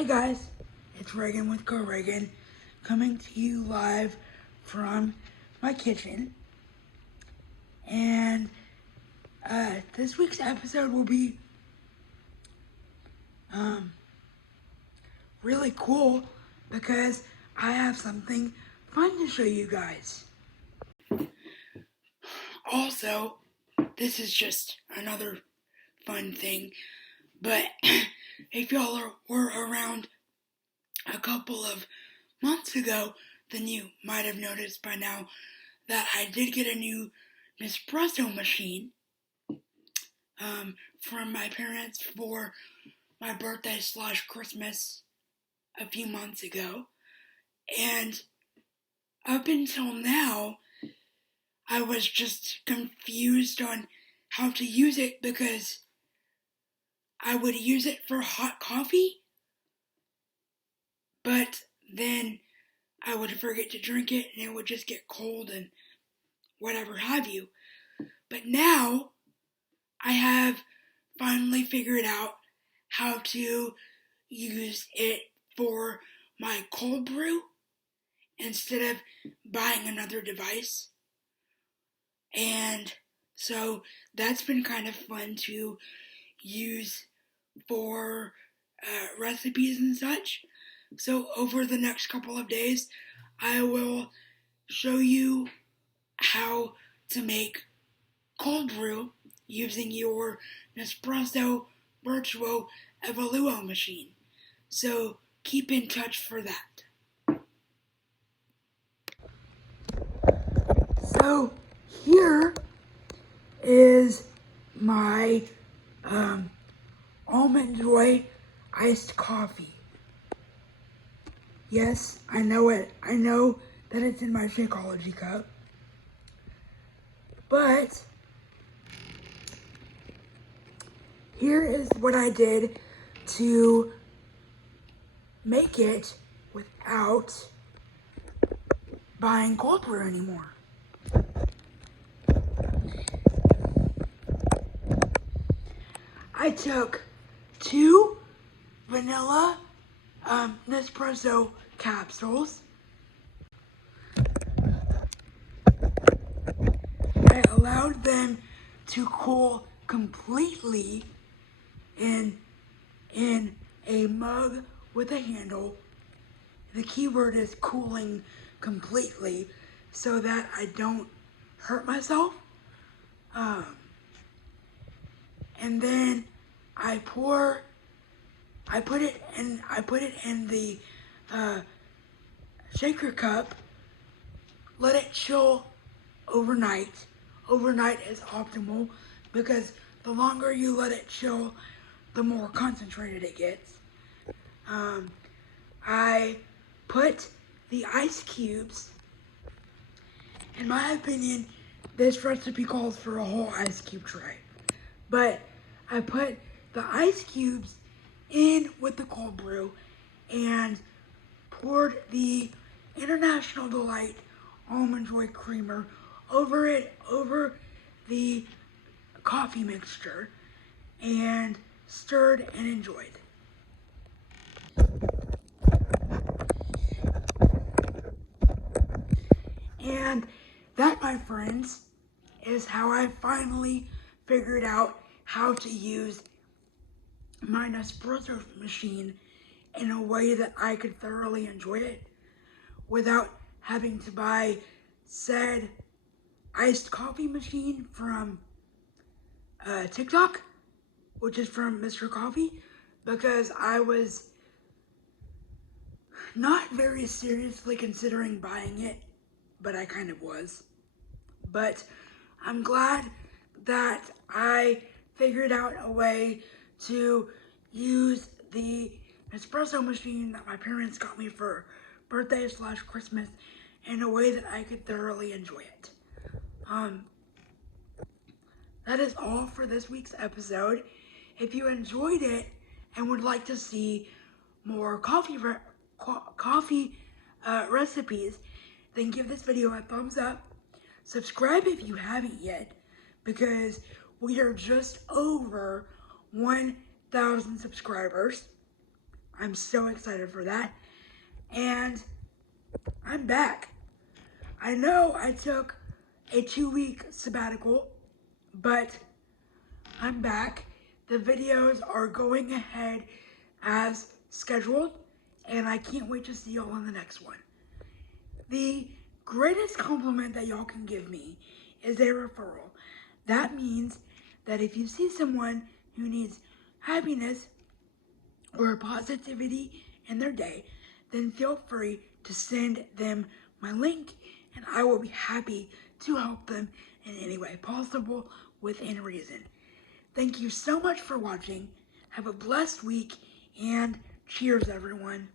Hey guys, it's Regan with Go Regan, coming to you live from my kitchen. And this week's episode will be really cool because I have something fun to show you guys. Also, this is just another fun thing, but if y'all were around a couple of months ago, then you might have noticed by now that I did get a new Nespresso machine from my parents for my birthday / Christmas a few months ago. And up until now, I was just confused on how to use it because I would use it for hot coffee, but then I would forget to drink it and it would just get cold and whatever have you. But now I have finally figured out how to use it for my cold brew instead of buying another device. And so that's been kind of fun to use for recipes and such. So over the next couple of days, I will show you how to make cold brew using your Nespresso Virtuo Evoluo machine. So keep in touch for that. So here is my Almond Joy iced coffee. Yes, I know it. I know that it's in my Shakeology cup. But here is what I did to make it without buying cold brew anymore. I took 2 vanilla Nespresso capsules. I allowed them to cool completely in a mug with a handle. The key word is cooling completely so that I don't hurt myself. And then I put it in the shaker cup, let it chill overnight. Overnight is optimal because the longer you let it chill, the more concentrated it gets. I put the ice cubes. In my opinion, this recipe calls for a whole ice cube tray. But I put the ice cubes in with the cold brew and poured the International Delight Almond Joy creamer over the coffee mixture and stirred and enjoyed. And that, my friends, is how I finally figured out how to use my Nespresso machine in a way that I could thoroughly enjoy it without having to buy said iced coffee machine from TikTok, which is from Mr. Coffee, because I was not very seriously considering buying it, but I kind of was. But I'm glad that I figured out a way to use the espresso machine that my parents got me for birthday / Christmas in a way that I could thoroughly enjoy it. That is all for this week's episode. If you enjoyed it and would like to see more coffee recipes, then give this video a thumbs up. Subscribe if you haven't yet, because we are just over 1,000 subscribers. I'm so excited for that. And I'm back. I know I took a 2-week sabbatical, but I'm back. The videos are going ahead as scheduled, and I can't wait to see y'all in the next one. The greatest compliment that y'all can give me is a referral. That means that if you see someone who needs happiness or positivity in their day, then feel free to send them my link, and I will be happy to help them in any way possible within reason. Thank you so much for watching. Have a blessed week, and cheers, everyone.